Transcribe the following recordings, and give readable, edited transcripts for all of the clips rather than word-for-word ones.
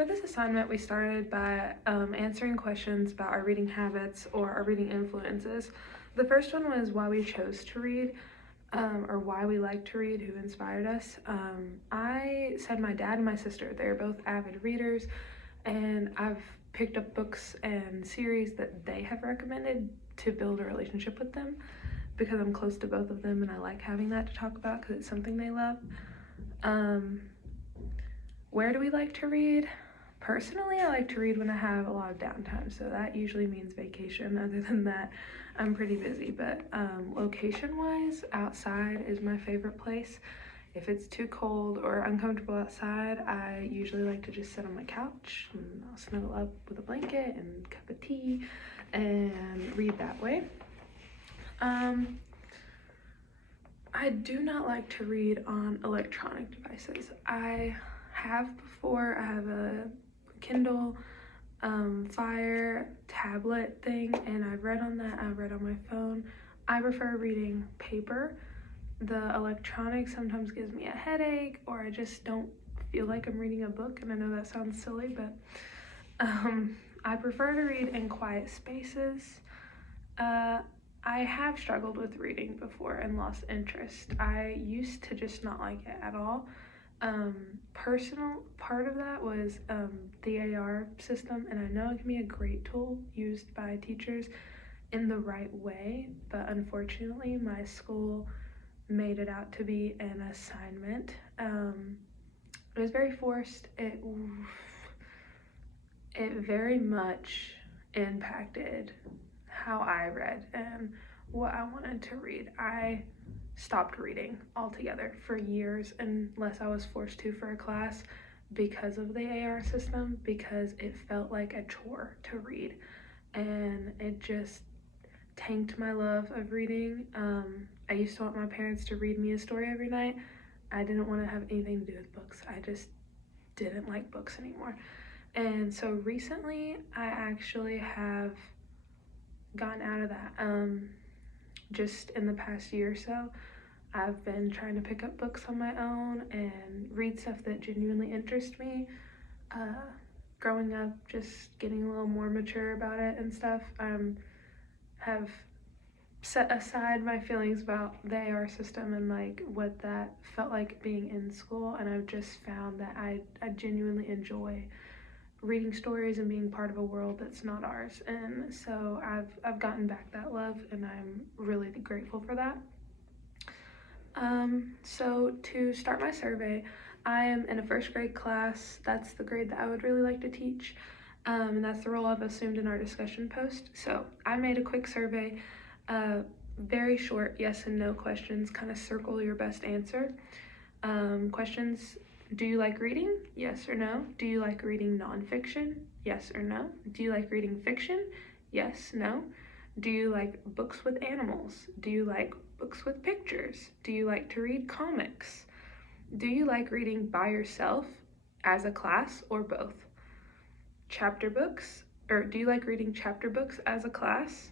For this assignment, we started by answering questions about our reading habits or our reading influences. The first one was why we chose to read, or why we like to read, who inspired us. I said my dad and my sister, they're both avid readers, and I've picked up books and series that they have recommended to build a relationship with them because I'm close to both of them and I like having that to talk about because it's something they love. Where do we like to read? Personally, I like to read when I have a lot of downtime, so that usually means vacation. Other than that, I'm pretty busy, but location-wise, outside is my favorite place. If it's too cold or uncomfortable outside, I usually like to just sit on my couch and I'll snuggle up with a blanket and a cup of tea and read that way. I do not like to read on electronic devices. I have before. I have a Kindle Fire tablet thing, and I've read on that. I've read on my phone. I prefer reading paper. The electronic sometimes gives me a headache, or I just don't feel like I'm reading a book, and I know that sounds silly, but I prefer to read in quiet spaces. I have struggled with reading before and lost interest. I used to just not like it at all. Personal part of that was the AR system, and I know it can be a great tool used by teachers in the right way, but unfortunately my school made it out to be an assignment. It was very forced. It very much impacted how I read and what I wanted to read. I stopped reading altogether for years unless I was forced to for a class because of the AR system, because it felt like a chore to read and it just tanked my love of reading. I used to want my parents to read me a story every night. I didn't want to have anything to do with books. I just didn't like books anymore. And so recently I actually have gotten out of that. Just in the past year or so, I've been trying to pick up books on my own and read stuff that genuinely interests me. Growing up, just getting a little more mature about it and stuff, have set aside my feelings about the AR system and like what that felt like being in school, and I've just found that I genuinely enjoy reading stories and being part of a world that's not ours, and so I've gotten back that love and I'm really grateful for that. So to start my survey, I am in a first grade class. That's the grade that I would really like to teach, and that's the role I've assumed in our discussion post. So I made a quick survey, very short yes and no questions, kind of circle your best answer. Questions: do you like reading? Yes or no. Do you like reading nonfiction? Yes or no. Do you like reading fiction? Yes, no. Do you like books with animals? Do you like books with pictures? Do you like to read comics? Do you like reading by yourself, as a class, or both? Chapter books, or do you like reading chapter books as a class?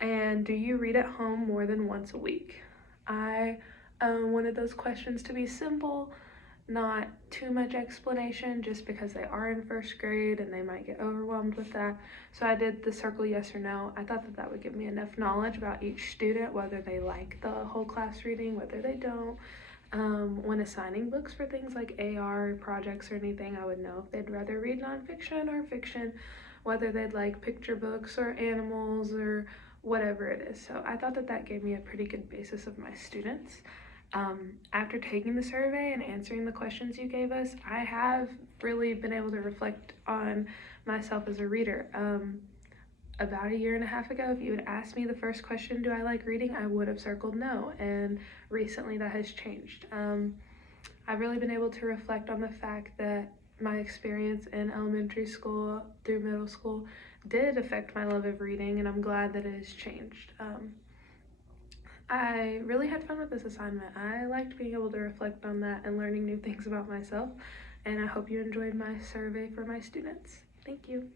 And do you read at home more than once a week? I wanted those questions to be simple, not too much explanation, just because they are in first grade and they might get overwhelmed with that. So I did the circle yes or no. I thought that that would give me enough knowledge about each student, whether they like the whole class reading, whether they don't. When assigning books for things like AR projects or anything, I would know if they'd rather read nonfiction or fiction, whether they'd like picture books or animals or whatever it is. So I thought that that gave me a pretty good basis of my students. After taking the survey and answering the questions you gave us, I have really been able to reflect on myself as a reader. About a year and a half ago, if you had asked me the first question, do I like reading, I would have circled no, and recently that has changed. I've really been able to reflect on the fact that my experience in elementary school through middle school did affect my love of reading, and I'm glad that it has changed. I really had fun with this assignment. I liked being able to reflect on that and learning new things about myself, and I hope you enjoyed my survey for my students. Thank you.